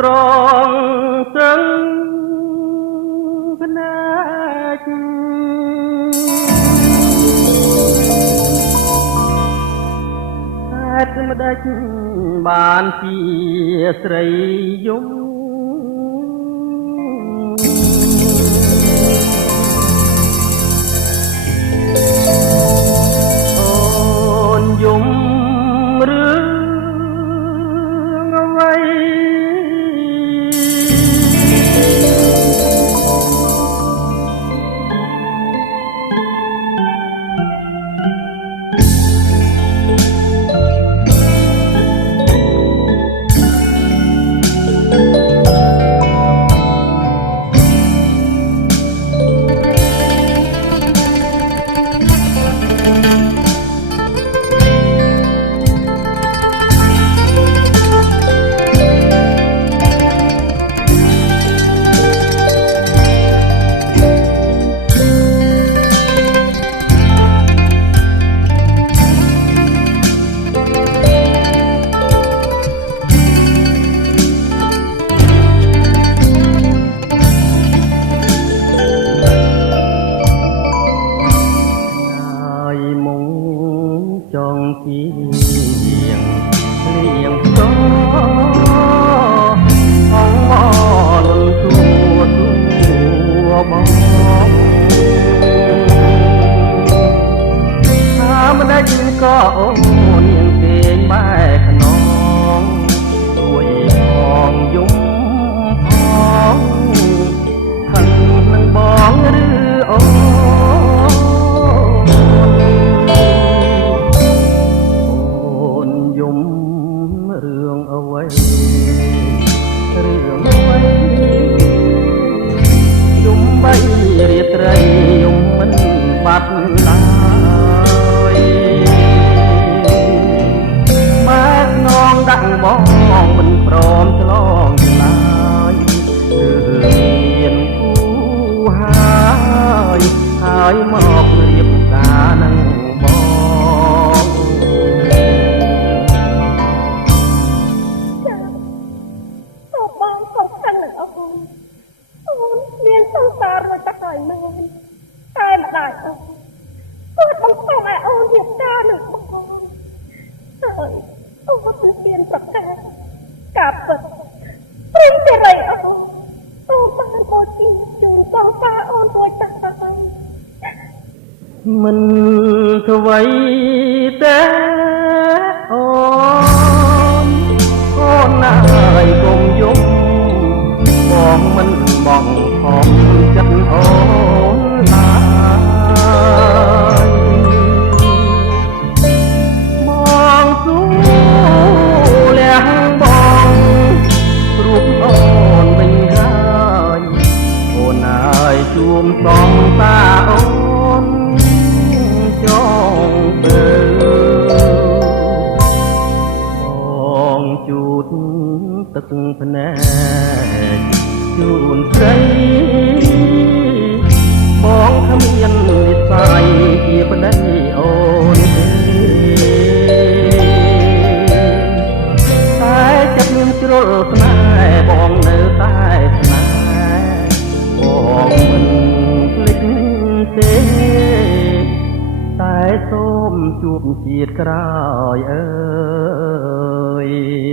ត្រង់សឹងភ្នែកហេតុម្ដេចបានជាស្រីយំអូនយំរឿងអ្វីចង់ជាលៀងសអងមកលំទួបងថាមិនដេចក៏អូននាងគេងបែកខ្នងជួយផងយំផងខឹងនឹងបងឬអូរឿងអ្វីយំបីរាត្រីយំមិនបាត់ឡើយម៉ែងងដាក់បងមិនព្រមឆ្លងឆ្លើយគឺមានគូហើយមករៀបការនឹងមានសង្សារមកតែហើយមែនតែម្ដាយអូនគាត់បង្ខំឲ្យអូនរៀបការនឹងបងហើយអូនមិនមានប្រកាសការពិតព្រៀងសេរីអូនបានបោះទីជូនបងប៉ាអូនរួចទៅមិនអ្វីទេអូនណាហើយកុំយំបងមិនបងខំចិត្តអូនឡើយមកស៊ូលះបងរូបអូនវិញហើយអូនហើយជួមសងតាអូនចងបើបងជូតទឹកភ្នែកជូនស្រីបងគ្មាននិស្ស័យជាប្តីអូនទេតែចិត្តមានជ្រុលស្នេហ៍បងនៅតែស្នេហ៍បងមិនភ្លេចទេតែសូមជួបជាតិក្រោយអើយ